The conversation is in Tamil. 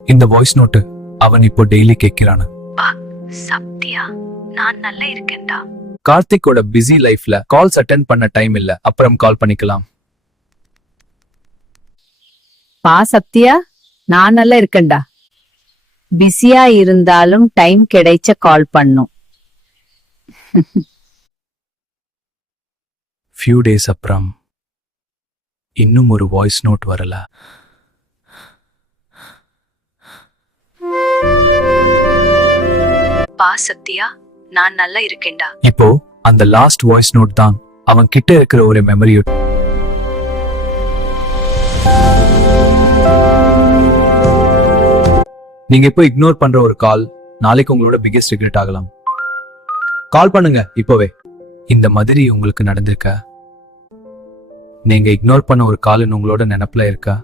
இந்த வாய்ஸ் நோட்டு அவன் இப்போ டெய்லி கேட்கிறான். சத்யா, நான் நல்லா இருக்கேன்டா. கார்த்திக்கோட பிஸி லைஃப்ல கால்ஸ் அட்டென்ட் பண்ண டைம் இல்ல, அப்புறம் கால் பண்ணிக்கலாம். சத்யா, நான் நல்லா இருக்கேன்டா. பிஸியா இருந்தாலும் டைம் கிடைச்ச கால் பண்ணும். ஃபியூ டேஸ் அப்புறம் இன்னும் ஒரு வாய்ஸ் நோட் வரல. சத்யா, நான் நல்லா இருக்கேன்டா. இப்போ அந்த லாஸ்ட் வாய்ஸ் நோட் தான் அவன் கிட்ட இருக்கிற ஒரு மெமரி. நீங்க இப்போ இக்னோர் பண்ற ஒரு கால் நாளைக்கு உங்களோட பிகெஸ்ட் ரிக்ரெட் ஆகலாம். கால் பண்ணுங்க இப்போவே. இந்த மாதிரி உங்களுக்கு நடந்திருக்கா? நீங்க இக்னோர் பண்ண ஒரு கால் உங்களோட நினைப்புல இருக்கா?